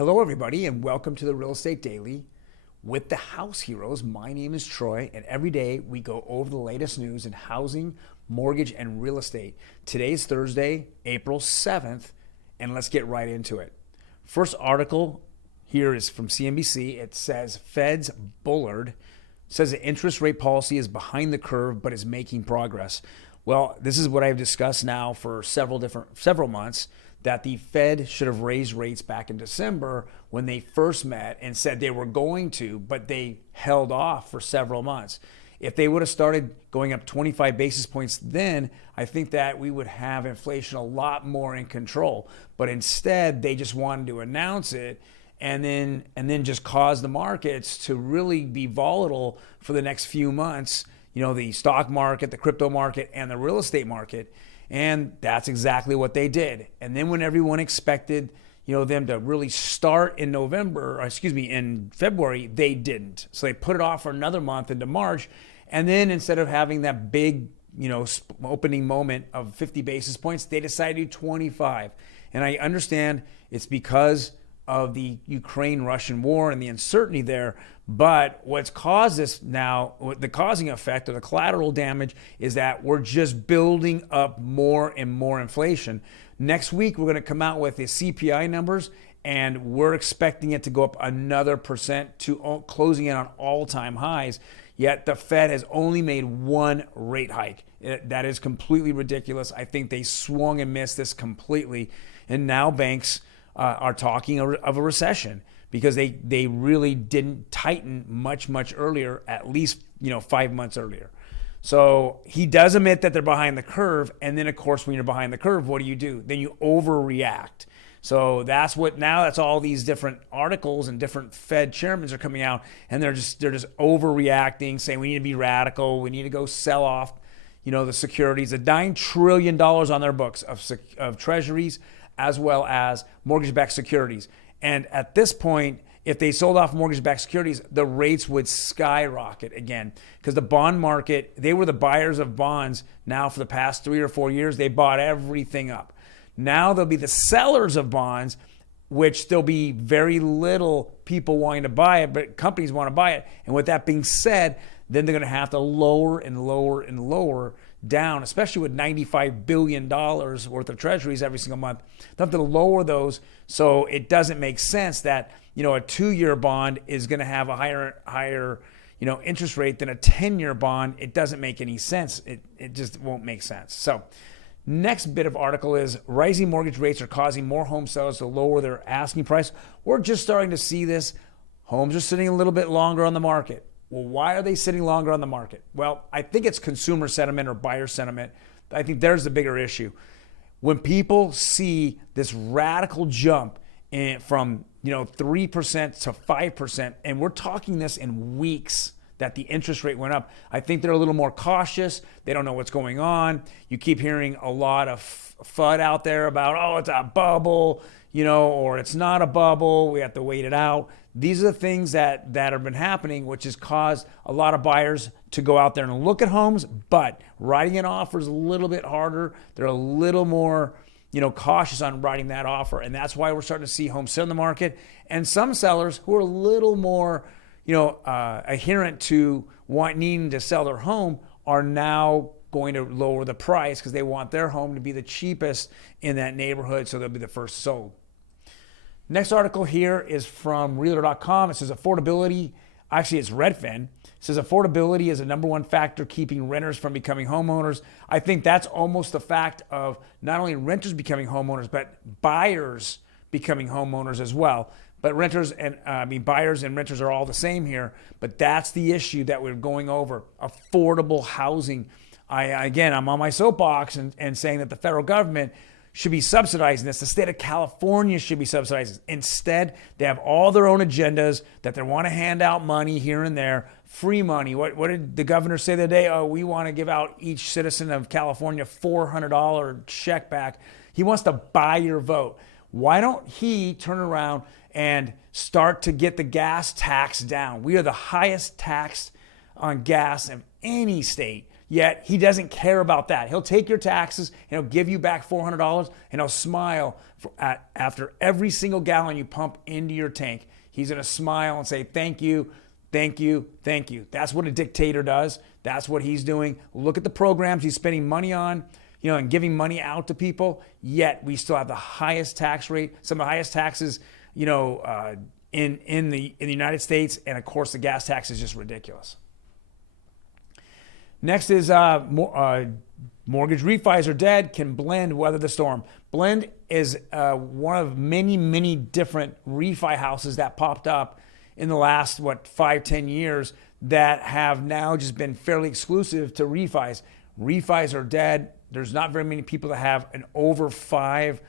Hello, everybody, and welcome to the Real Estate Daily with the House Heroes. My name is Troy, and every day we go over the latest news in housing, mortgage, and real estate. Today's Thursday, April 7th, and let's get right into it. First article here is from CNBC. It says Fed's Bullard says the interest rate policy is behind the curve but is making progress. Well, this is what I've discussed now for several months, that the Fed should have raised rates back in December when they first met and said they were going to, but they held off for several months. If they would have started going up 25 basis points then, I think that we would have inflation a lot more in control. But instead, they just wanted to announce it and then just cause the markets to really be volatile for the next few months. You know, the stock market, the crypto market, and the real estate market. And that's exactly what they did. And then when everyone expected, them to really start in in February, they didn't. So they put it off for another month into March. And then instead of having that big, opening moment of 50 basis points, they decided to do 25. And I understand it's because of the Ukraine-Russian war and the uncertainty there. But what's caused this now, the causing effect or the collateral damage, is that we're just building up more and more inflation. Next week, we're going to come out with the CPI numbers, and we're expecting it to go up another percent to closing in on all-time highs. Yet the Fed has only made one rate hike. That is completely ridiculous. I think they swung and missed this completely. And now banks are talking of a recession because they really didn't tighten much earlier, at least 5 months earlier. So he does admit that they're behind the curve, and then of course when you're behind the curve, what do? Then you overreact. So that's all these different articles and different Fed chairmen are coming out, and they're just overreacting, saying we need to be radical, we need to go sell off, the securities, the $9 trillion on their books of treasuries, as well as mortgage-backed securities. And at this point, if they sold off mortgage-backed securities, the rates would skyrocket again because the bond market, they were the buyers of bonds now for the past 3 or 4 years. They bought everything up. Now they'll be the sellers of bonds, which there'll be very little people wanting to buy it, but companies want to buy it. And with that being said, then they're going to have to lower and lower down, especially with $95 billion worth of treasuries every single month. They'll have to lower those, so it doesn't make sense that a 2-year bond is going to have a higher interest rate than a 10-year bond. It doesn't make any sense. It just won't make sense. So next bit of article is rising mortgage rates are causing more home sellers to lower their asking price. We're just starting to see this. Homes are sitting a little bit longer on the market. Well, why are they sitting longer on the market? Well, I think it's consumer sentiment or buyer sentiment. I think there's the bigger issue. When people see this radical jump from 3% to 5%, and we're talking this in weeks that the interest rate went up, I think they're a little more cautious. They don't know what's going on. You keep hearing a lot of FUD out there about, it's a bubble, or it's not a bubble. We have to wait it out. These are the things that have been happening, which has caused a lot of buyers to go out there and look at homes, but writing an offer is a little bit harder. They're a little more, cautious on writing that offer. And that's why we're starting to see homes sit on the market. And some sellers who are a little more, adherent to needing to sell their home are now going to lower the price because they want their home to be the cheapest in that neighborhood, so they'll be the first sold. Next article here is from Realtor.com. It says affordability, actually it's Redfin. It says affordability is the number one factor keeping renters from becoming homeowners. I think that's almost the fact of not only renters becoming homeowners, but buyers becoming homeowners as well. But buyers and renters are all the same here. But that's the issue that we're going over, affordable housing. I'm on my soapbox and saying that the federal government should be subsidizing this. The state of California should be subsidizing this. Instead, they have all their own agendas that they want to hand out money here and there, free money. What did the governor say the other day? Oh, we want to give out each citizen of California $400 check back. He wants to buy your vote. Why don't he turn around and start to get the gas tax down? We are the highest tax on gas of any state. Yet he doesn't care about that. He'll take your taxes and he'll give you back $400 and he'll smile after every single gallon you pump into your tank. He's going to smile and say, thank you, thank you, thank you. That's what a dictator does. That's what he's doing. Look at the programs he's spending money on, and giving money out to people. Yet we still have the highest tax rate, some of the highest taxes, in the United States. And of course, the gas tax is just ridiculous. Next is mortgage refis are dead. Can Blend weather the storm? Blend is one of many, many different refi houses that popped up in the last, 5-10 years that have now just been fairly exclusive to refis. Refis are dead. There's not very many people that have an over 5%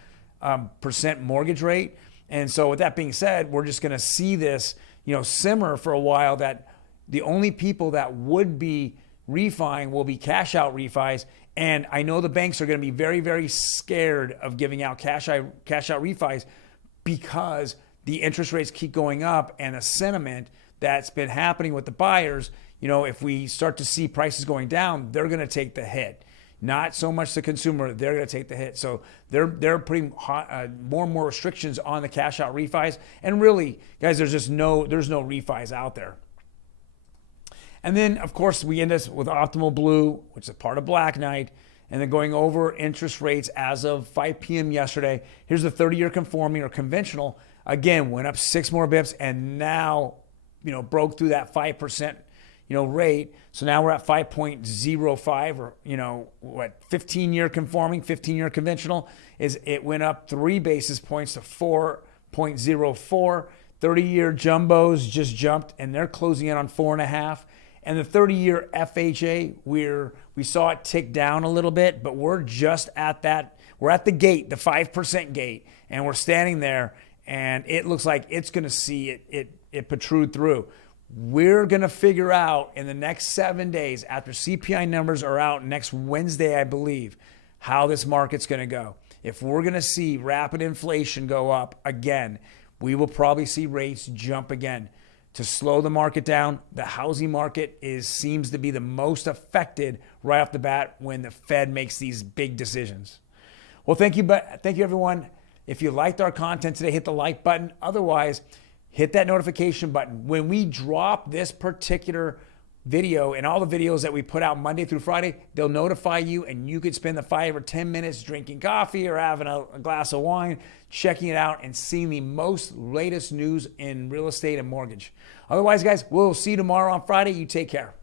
mortgage rate. And so with that being said, we're just going to see this, simmer for a while, that the only people that would be refining will be cash out refis. And I know the banks are going to be very, very scared of giving out cash out refis because the interest rates keep going up, and the sentiment that's been happening with the buyers, if we start to see prices going down, they're going to take the hit. Not so much the consumer, they're going to take the hit. So they're putting more and more restrictions on the cash out refis. And really, guys, there's no refis out there. And then, of course, we end us with Optimal Blue, which is a part of Black Knight, and then going over interest rates as of 5 p.m. yesterday. Here's the 30-year conforming or conventional. Again, went up 6 more bips and now, broke through that 5%, rate. So now we're at 5.05 or, 15-year conforming, 15-year conventional. It went up 3 basis points to 4.04. 30-year jumbos just jumped and they're closing in on 4.5. And the 30-year FHA, we saw it tick down a little bit, but we're just at that. We're at the gate, the 5% gate, and we're standing there, and it looks like it's going to see it protrude through. We're going to figure out in the next 7 days, after CPI numbers are out next Wednesday, I believe, how this market's going to go. If we're going to see rapid inflation go up again, we will probably see rates jump again. To slow the market down, the housing market seems to be the most affected right off the bat when the Fed makes these big decisions. Well, thank you everyone. If you liked our content today, hit the like button. Otherwise, hit that notification button. When we drop this particular video and all the videos that we put out Monday through Friday, they'll notify you, and you could spend the 5 or 10 minutes drinking coffee or having a glass of wine, checking it out and seeing the most latest news in real estate and mortgage. Otherwise, guys, we'll see you tomorrow on Friday. You take care.